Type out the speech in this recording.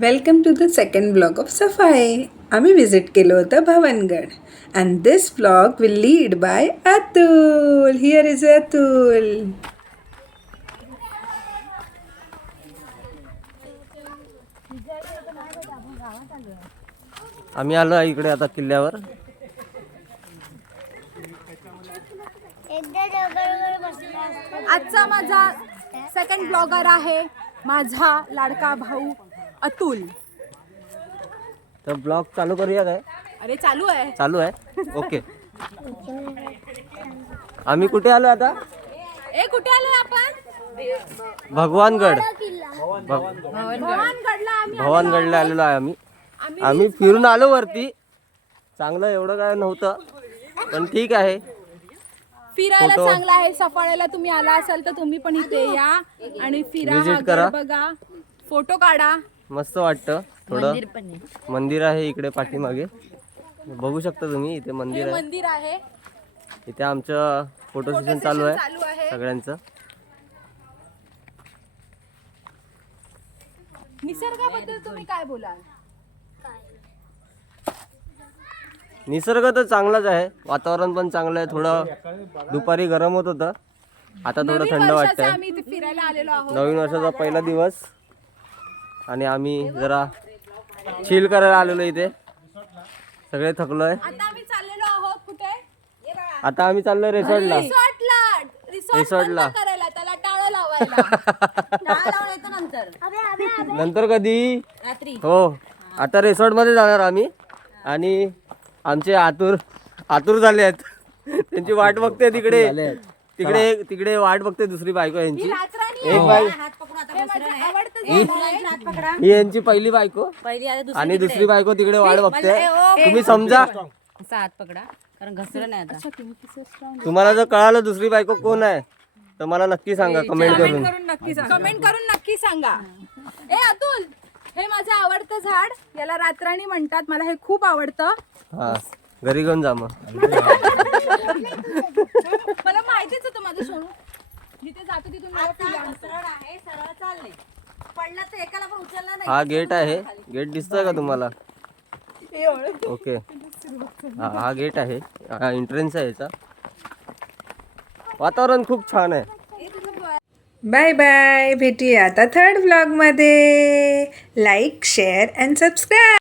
Welcome to the second blog of सफाई. आम्ही visit केलं होतं Bhavangad and this blog will lead by Atul. Here is Atul. आम्ही आलो आहे इकडे आता किल्ल्यावर. आजचा माझा सेकंड ब्लॉगर आहे माझा लाडका भाऊ अतुल. तर ब्लॉग चालू करूया काय? अरे चालू आहे. चालू आहे. ओके. आम्ही कुठे आलो आता? कुठे आलोय आपण? भगवानगड. भवानगडला भवानगडला आलेलो आहे आम्ही फिरून आलो वरती. चांगलं एवढं काय नव्हतं पण ठीक आहे. फिरायला फोटो- चांगला आहे. सफाळ्याला तुम्ही आला असाल तर तुम्ही पण इथे या आणि फिरा, Visit हा करा. गड बघा, फोटो काढा. मस्त वाटतं. थोडं मंदिर आहे इकडे पाठीमागे, बघू शकता तुम्ही. इथे हे मंदिर आहे. मंदिर आहे. इथे आमचं फोटो सेशन चालू आहे चालू आहे. सगळ्यांचं. निसर्गाबद्दल तुम्ही काय बोलाल? निसर्ग तर चांगलाच आहे. वातावरण पण चांगलं आहे. थोडं दुपारी गरम होत होतं, आता थोडं नवीन थंड वर्षाचं वाटतंय. आम्ही इथे फिरायला आलेलो आहोत. नवीन वर्षाचा पहिला दिवस आणि आम्ही जरा चिल करायला आलेलो इथे. सगळे थकलोय. आता आम्ही चाललेलो आहोत कुठे? आता आम्ही चाललोय रिसॉर्टला. रिसॉर्टला करायला त्याला टाळं लावायला. टाळं लावून येतो नंतर. नंतर कधी? रात्री. हो, आता रिसॉर्ट मध्ये जाणार आम्ही. आणि आमचे आतुर झाले आहेत. त्यांची वाट बघते तिकडे वाट बघते दुसरी बायको यांची. एक बायको ही यांची पहिली बायको आणि दुसरी बायको तिकडे वाट बघते. तुम्ही समजा. हात पकडा कारण घसरं नाही आता. तुम्हाला जर कळालं दुसरी बायको कोण आहे तर मला नक्की सांगा कमेंट करून. कमेंट करून नक्की सांगा. अतुल, हे माझं आवडतं झाड. याला रातराणी म्हणतात. मला हे खूप आवडतं. हा, घरी घेऊन जा मग. मला माहितीच होतं माझं सोनू जिथे जातो तिथून मला फुलं आणतं. पडला तर एकाला पण उचलला नाही. हा गेट आहे. गेट दिसतोय का तुम्हाला? ओके. हा गेट आहे. हा एंट्रन्स आहे याचा. वातावरण खूप छान आहे. Bye bye. भेटूया आता थर्ड ब्लॉगमध्ये. Like, share and subscribe.